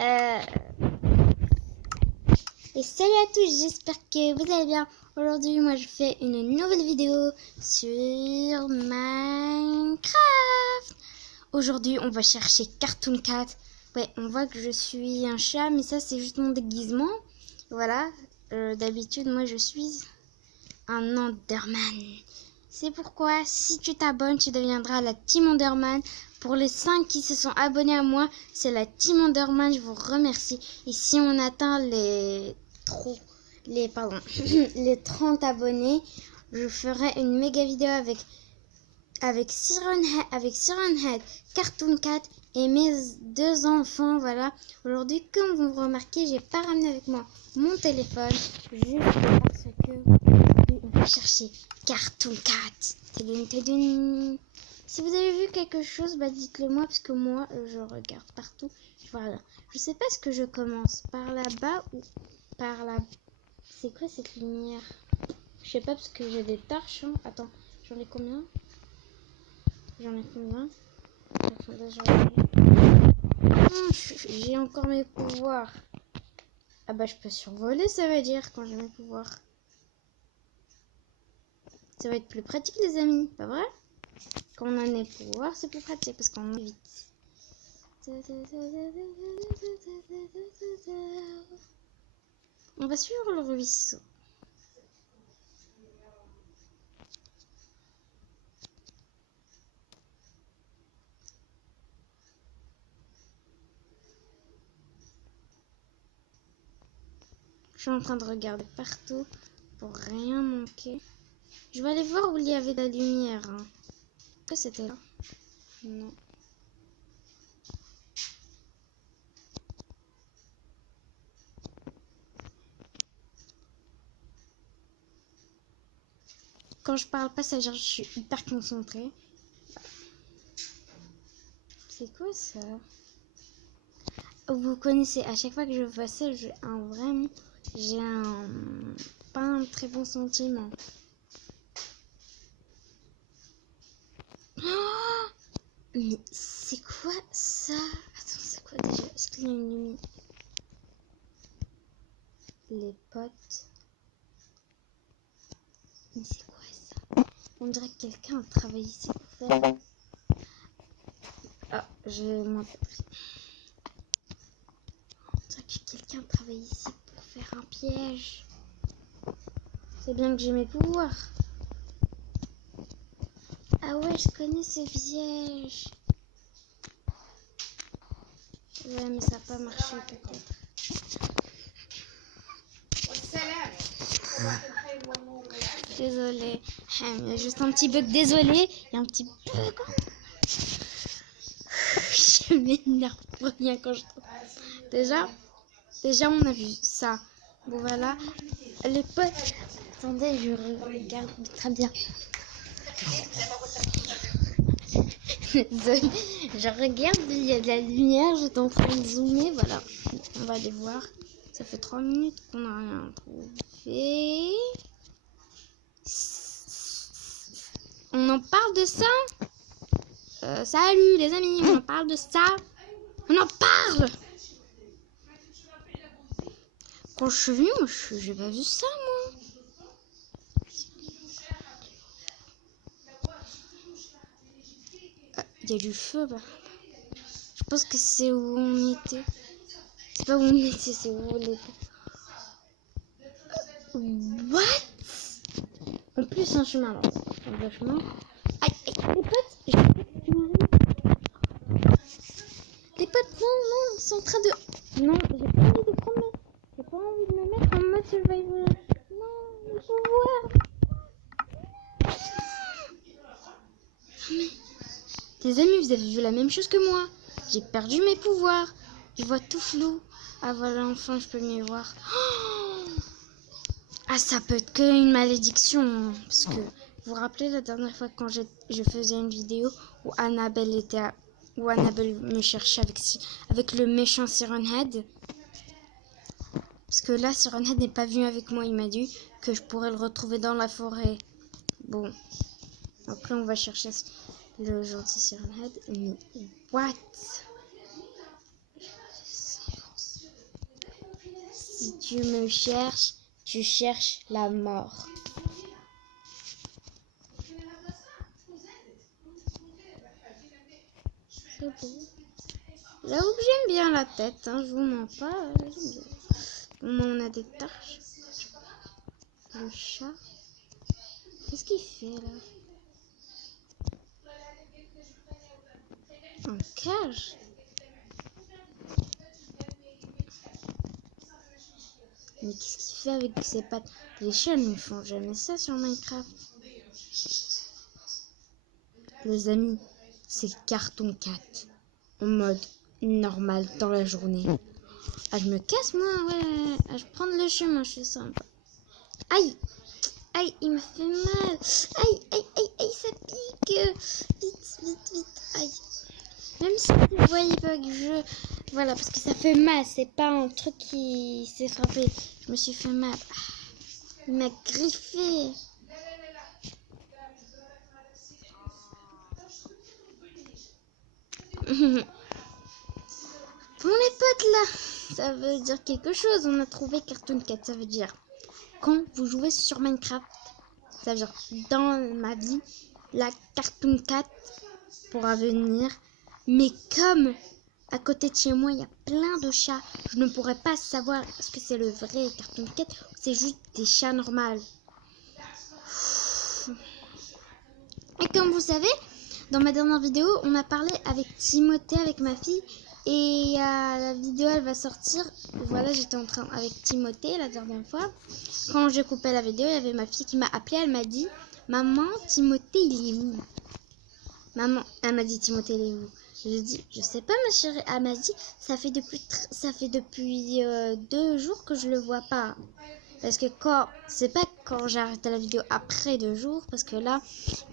Euh, Et salut à tous, j'espère que vous allez bien. Aujourd'hui, moi je fais une nouvelle vidéo sur Minecraft. Aujourd'hui, on va chercher Cartoon Cat. Ouais, on voit que je suis un chat, mais ça c'est juste mon déguisement. Voilà, d'habitude, moi je suis un Enderman. C'est pourquoi, si tu t'abonnes, tu deviendras la Team Enderman. Pour les 5 qui se sont abonnés à moi, c'est la Team Enderman, je vous remercie. Et si on atteint les 30 abonnés, je ferai une méga vidéo avec Siren Head, Cartoon Cat et mes 2 enfants. Voilà. Aujourd'hui, comme vous remarquez, j'ai pas ramené avec moi mon téléphone, juste parce que on va chercher Cartoon Cat. Tadun. Si vous avez vu quelque chose, bah dites-le moi, parce que moi je regarde partout. Voilà. Je sais pas ce que je commence, par là-bas ou par là. C'est quoi cette lumière? Je sais pas, parce que j'ai des torches. Hein. Attends, j'en ai combien? J'ai encore mes pouvoirs. Ah bah je peux survoler, ça veut dire, quand j'ai mes pouvoirs. Ça va être plus pratique, les amis, pas vrai? Quand on a les pouvoirs, c'est plus pratique parce qu'on est vite. On va suivre le ruisseau. Je suis en train de regarder partout pour rien manquer. Je vais aller voir où il y avait de la lumière. Hein. Que c'était là? Non. Quand je parle pas, ça veut dire que je suis hyper concentrée. C'est quoi ça? Vous connaissez, à chaque fois que je vois ça, j'ai pas un très bon sentiment. Oh, mais c'est quoi ça? Attends, c'est quoi déjà? Est-ce qu'il y a une lumière? Les potes. Mais c'est quoi ça? On dirait que quelqu'un a travaillé ici pour faire. Ah, j'ai moins compris. On dirait que quelqu'un a travaillé ici pour faire un piège. C'est bien que j'ai mes pouvoirs. Ah ouais, je connais ce piège. Ouais, mais ça n'a pas marché peut-être. Désolée. Il y a juste un petit bug. Désolée. Il y a un petit bug. Je m'énerve pour rien quand je trouve. Déjà, on a vu ça. Bon, voilà. Les potes. Attendez, je regarde très bien. Désolée. Je regarde, il y a de la lumière. J'étais en train de zoomer. Voilà. On va aller voir. Ça fait 3 minutes qu'on n'a rien trouvé. On en parle de ça? Salut les amis, on en parle de ça? On en parle! Quand je suis venue, moi, j'ai pas vu ça, moi. Il y a du feu, bah. Je pense que c'est où on était. C'est pas où on était, c'est où on était. What? En plus, un chemin, alors. Un chemin. Aïe, aïe, les potes, les potes, non, ils sont en train de... Non, j'ai pas envie de prendre... J'ai pas envie de me mettre en mode survival. Non, il faut voir. Mais... Les amis, vous avez vu la même chose que moi. J'ai perdu mes pouvoirs. Je vois tout flou. Ah voilà, enfin, je peux mieux voir. Oh, ah, ça peut être qu'une malédiction. Parce que, vous vous rappelez la dernière fois quand je faisais une vidéo où Annabelle me cherchait avec le méchant Siren Head. Parce que là, Siren Head n'est pas venu avec moi. Il m'a dit que je pourrais le retrouver dans la forêt. Bon. Après, on va chercher le gentil Siren Head. Mais what? Si tu me cherches, tu cherches la mort. C'est beau. J'avoue que j'aime bien la tête, hein, je vous mens pas. J'aime bien. On a des torches. Le chat. Qu'est-ce qu'il fait là? En cage? Mais qu'est-ce qu'il fait avec ses pattes? Les chats ne font jamais ça sur Minecraft. Les amis, c'est Cartoon Cat. En mode normal dans la journée. Ah, je me casse moi, ouais. Ah, je prends le chemin, je suis sympa. Aïe! Aïe, il me fait mal. Aïe, aïe, aïe, aïe, ça pique. Vite, vite, vite. Aïe. Même si vous voyez pas que je... Voilà, parce que ça fait mal. C'est pas un truc qui s'est frappé. Je me suis fait mal. Ah, il m'a griffé. Pour les potes là, ça veut dire quelque chose. On a trouvé Cartoon Cat. Ça veut dire quand vous jouez sur Minecraft. Ça veut dire dans ma vie, la Cartoon Cat pourra venir. Mais comme à côté de chez moi, il y a plein de chats, je ne pourrais pas savoir est-ce que c'est le vrai Cartoon Cat ou c'est juste des chats normaux. Et comme vous savez, dans ma dernière vidéo, on a parlé avec Timothée, avec ma fille. Et la vidéo, elle va sortir. Voilà, j'étais en train avec Timothée la dernière fois. Quand j'ai coupé la vidéo, il y avait ma fille qui m'a appelée. Elle m'a dit, maman, Timothée, il est où? Maman, elle m'a dit, Timothée, il est où? Je dis, je sais pas, ma chérie. Elle m'a dit, ça fait depuis 2 jours que je le vois pas. Parce que c'est pas quand j'ai arrêté la vidéo après 2 jours. Parce que là,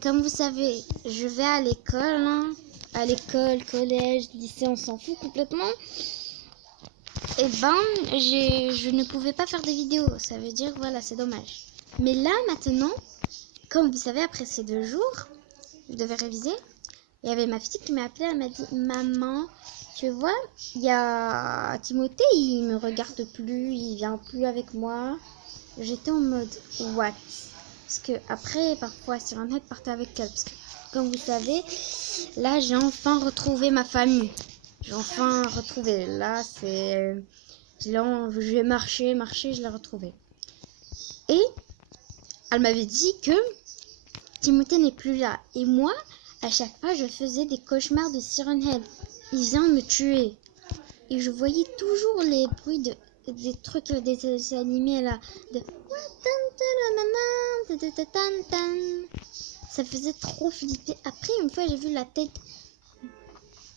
comme vous savez, je vais à l'école, hein. À l'école, collège, lycée, on s'en fout complètement. Et ben, je ne pouvais pas faire des vidéos. Ça veut dire, voilà, c'est dommage. Mais là, maintenant, comme vous savez, après ces 2 jours, je devais réviser. Il y avait ma fille qui m'a appelée, elle m'a dit, maman, tu vois, il y a Timothée, il me regarde plus, il vient plus avec moi. J'étais en mode, what? Parce que après, parfois, Sirenhead partait avec elle. Parce que, comme vous savez, là, j'ai enfin retrouvé ma famille. J'ai enfin retrouvé. Là, c'est... J'ai marché, je l'ai retrouvé. Et elle m'avait dit que Timothée n'est plus là. Et moi, à chaque fois, je faisais des cauchemars de Sirenhead. Il vient me tuer. Et je voyais toujours les bruits des trucs, des animés là. Ça faisait trop flipper. Après, une fois, j'ai vu la tête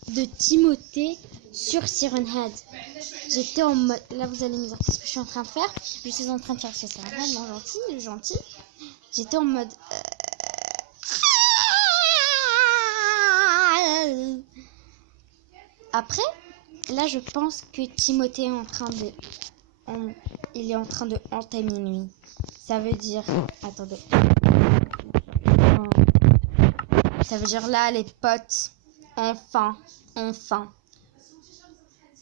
de Timothée sur Sirenhead. J'étais en mode... Là, vous allez me dire qu'est-ce que je suis en train de faire. Je suis en train de faire ce Sirenhead, non, gentil. J'étais en mode... Après, là, je pense que Timothée est en train de hanter minuit. Ça veut dire... Attendez. Ça veut dire là, les potes, enfin,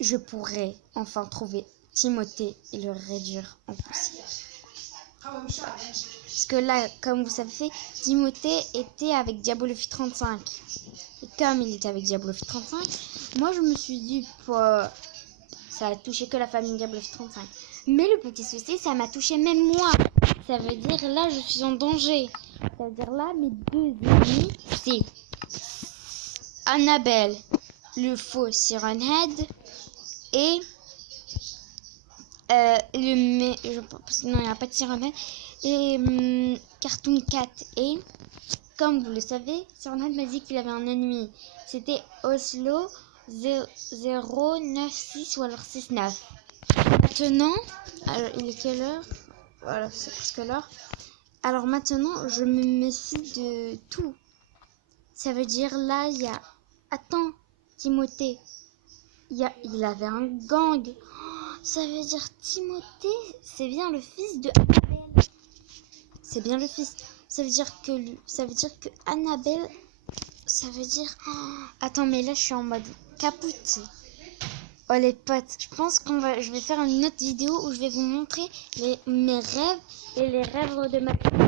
je pourrais enfin trouver Timothée et le réduire en poussière. Parce que là, comme vous savez, Timothée était avec Diaboluffy 35. Et comme il était avec Diaboluffy 35, moi je me suis dit, ça a touché que la famille Diaboluffy 35. Mais le petit souci, ça m'a touché même moi. Ça veut dire là, je suis en danger. Ça veut dire là, mes 2 ennemis, c'est Annabelle, le faux Sirenhead, et non, il n'y a pas de Sirenhead, et Cartoon Cat. Et comme vous le savez, Sirenhead m'a dit qu'il avait un ennemi. C'était Oslo 096 ou alors 69. Maintenant, alors, il est quelle heure? Voilà, c'est presque l'heure. Alors maintenant, je me méfie de tout. Ça veut dire là, il y a... Attends, Timothée. Il avait un gang. Oh, ça veut dire Timothée, c'est bien le fils de Annabelle. C'est bien le fils. Ça veut dire que Annabelle, ça veut dire... Oh, attends, mais là, je suis en mode capote. Oh les potes, je pense je vais faire une autre vidéo où je vais vous montrer mes rêves et les rêves de ma petite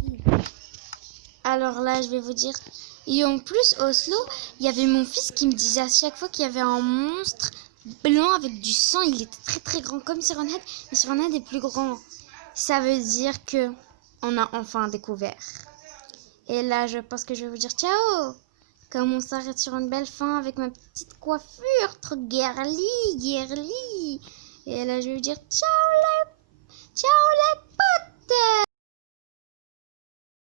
fille. Alors là, je vais vous dire. Et en plus, Oslo, il y avait mon fils qui me disait à chaque fois qu'il y avait un monstre blanc avec du sang. Il était très très grand comme Sirenhead, mais Sirenhead est plus grand. Ça veut dire que on a enfin découvert. Et là, je pense que je vais vous dire ciao. Comme on s'arrête sur une belle fin avec ma petite coiffure trop girly. Et là, je vais vous dire ciao les potes.